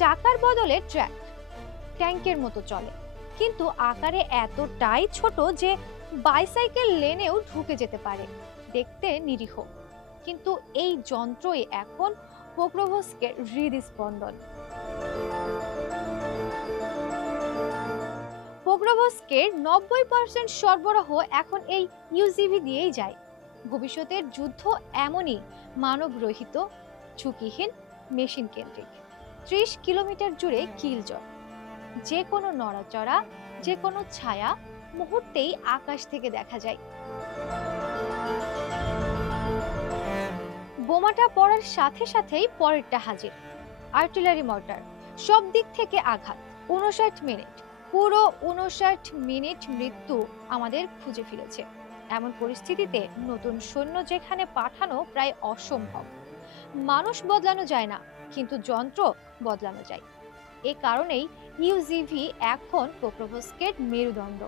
চাকার বদলে ট্র্যাক, ট্যাঙ্কের মতো চলে, কিন্তু আকারে এতটাই ছোট যে বাইসাইকেল লেনেও ঢুকে যেতে পারে। দেখতে নিরীহ, কিন্তু এই যন্ত্রই এখন পোক্রোভস্কের হৃদস্পন্দন। পোক্রোভস্কের 90% সরবরাহ এখন এই ইউজিভি দিয়েই যায়। ভবিষ্যতের যুদ্ধ এমনই, মানবরহিত, ঝুঁকিহীন, মেশিন কেন্দ্রিক। 30 কিলোমিটার জুড়ে কিলজয়, যে কোনো নড়াচড়া, যে কোনো ছায়া মুহূর্তেই আকাশ থেকে দেখা যায়। বোমাটা পড়ার সাথে সাথেই পরেরটা হাজির। আর্টিলারি মর্টার, সব দিক থেকে আঘাত। 59 মিনিট, পুরো 59 মিনিট মৃত্যু আমাদের খুঁজে ফিরেছে। এমন পরিস্থিতিতে নতুন সৈন্য যেখানে পাঠানো প্রায় অসম্ভব। মানুষ বদলানো যায় না, কিন্তু যন্ত্র বদলানো যায়। এ কারণেই ইউজিভি এখন পোক্রোভস্কের মেরুদণ্ড।